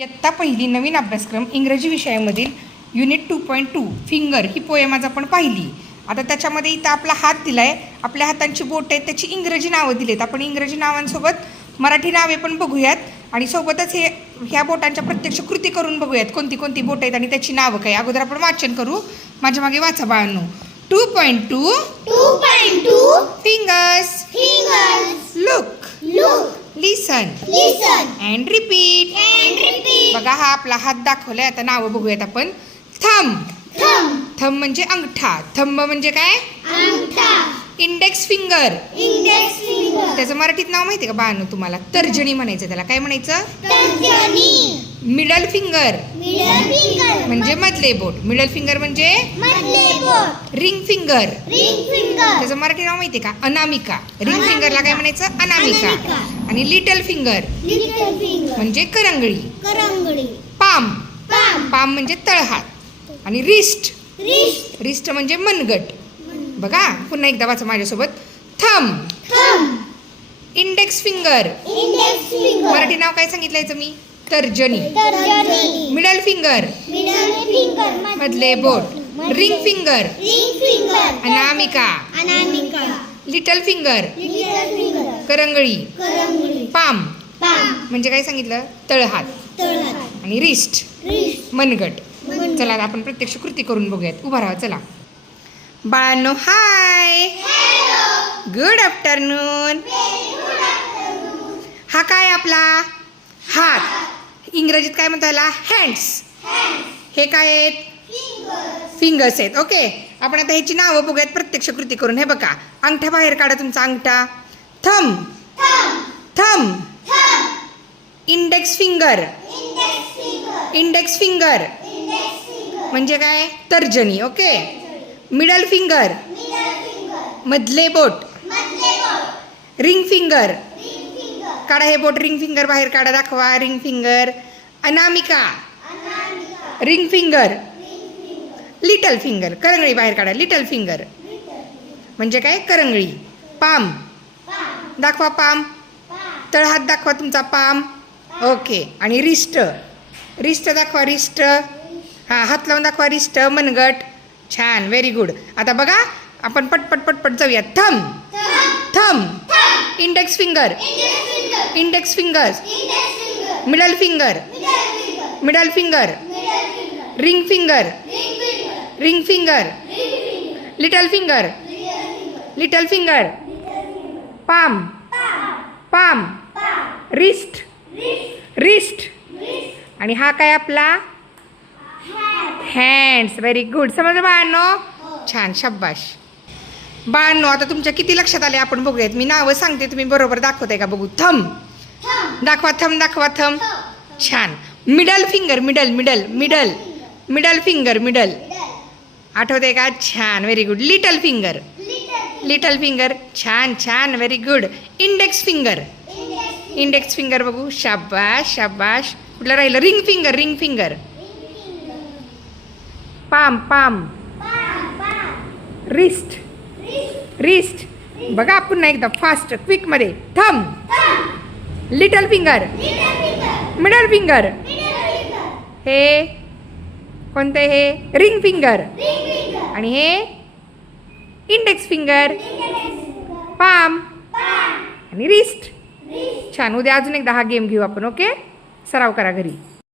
इयत्ता पहिली नवीन अभ्यासक्रम इंग्रजी विषयामधील unit two point two finger ही पोयम आज आपण पाहिली. आता त्याच्यामध्ये इथं आपला हात दिला आहे आपल्या हातांची बोट आहेत त्याची इंग्रजी नावं दिलीत. आपण इंग्रजी नावांसोबत मराठी नावे पण बघूयात. आणि सोबतच हे ह्या बोटांच्या प्रत्यक्ष कृती करून बघूयात. कोणती कोणती बोट आहेत आणि त्याची नावं काय? अगोदर आपण वाचन करू. माझ्या मागे वाचा बाळांनो. Two point two 2.2 fingers fingers. Look listen listen. And repeat and repeat. बघा हा आपला हात दाखवलाय. आता नावं बघूयात आपण. थंब thumb थंब म्हणजे अंगठा. थंब म्हणजे काय? अंगठा. Index finger index finger. त्याचं मराठीत नाव माहिती का बाळांनो तुम्हाला? तर्जनी म्हणायचं त्याला. काय म्हणायचं? तर्जनी. Middle finger middle finger. म्हणजे मधले बोट. मिडल फिंगर म्हणजे? मधले बोट. Ring finger ring finger. त्याचं मराठी नाव माहिती आहे का? अनामिका. रिंग फिंगरला काय म्हणायचं? अनामिका. आणि लिटल फिंगर little finger. म्हणजे करंगळी. करंगडी पाम. palm पाम म्हणजे तळहात. आणि रिस्ट. wrist रिस्ट म्हणजे मनगट. बघा पुन्हा एकदा वाचा माझ्यासोबत. Thumb. thumb index finger index finger. Marathi नाव काय सांगितलं याचं मी? तर्जनी मिडल फिंगर मधले बोट. रिंग फिंगर अनामिका. लिटल फिंगर करंगळी. पाम. म्हणजे काय सांगितलं? तळहात. आणि रिस्ट. मनगट. चला आपण प्रत्यक्ष कृती करून बघूयात. उभा राहा चला. बाळांनो हाय. गुड आफ्टरनून हा काय आपला? हात. इंग्रजीत काय म्हणतो याला? हँड्स हे काय आहेत? फिंगर्स आहेत. ओके आपण आता ह्याची नावं बघूयात प्रत्यक्ष कृती करून. हे बघा. अंगठा बाहेर काढा तुमचा अंगठा. Thumb thumb index finger index finger म्हणजे काय? तर्जनी. ओके मिडल फिंगर मधले बोट. रिंग फिंगर काढा हे बोट रिंग फिंगर बाहेर काढा दाखवा रिंग फिंगर. अनामिका. Ring finger. Little finger. करंगळी बाहेर काढा. Little finger. म्हणजे काय? करंगळी. पाम. दाखवा पाम. तळहात दाखवा तुमचा पाम. ओके. आणि रिस्ट. रिस्ट दाखवा रिस्ट. हां हात लावून दाखवा रिस्ट. मनगट. छान. व्हेरी गुड आता बघा आपण पटपट पटपट जाऊया. Thumb. Thumb. Index finger index finger middle finger middle finger ring finger ring finger little finger little finger palm palm wrist wrist आणि हा काय आपला? हँड्स व्हेरी गुड समजलं बाळांनो? छान. शब्बाश बाळांनो आता तुमच्या किती लक्षात आले आपण बघूयात. मी नावं सांगते तुम्ही बरोबर दाखवताय का बघू? थम. दाखवा थम दाखवा थम. छान. Middle finger middle middle middle middle finger middle आठवते का? छान very good little finger little finger छान छान very good index finger index finger बघू. शाबाश शाबाश कुठलं राहिलं? Ring finger ring finger palm palm wrist wrist बघा पुन्हा एकदा fast क्विकमध्ये thumb little finger middle finger हे कोणते हे? रिंग फिंगर आणि हे? इंडेक्स फिंगर पाम आणि रिस्ट छान. उद्या अजून एकदा हा गेम घेऊ आपण ओके सराव करा घरी.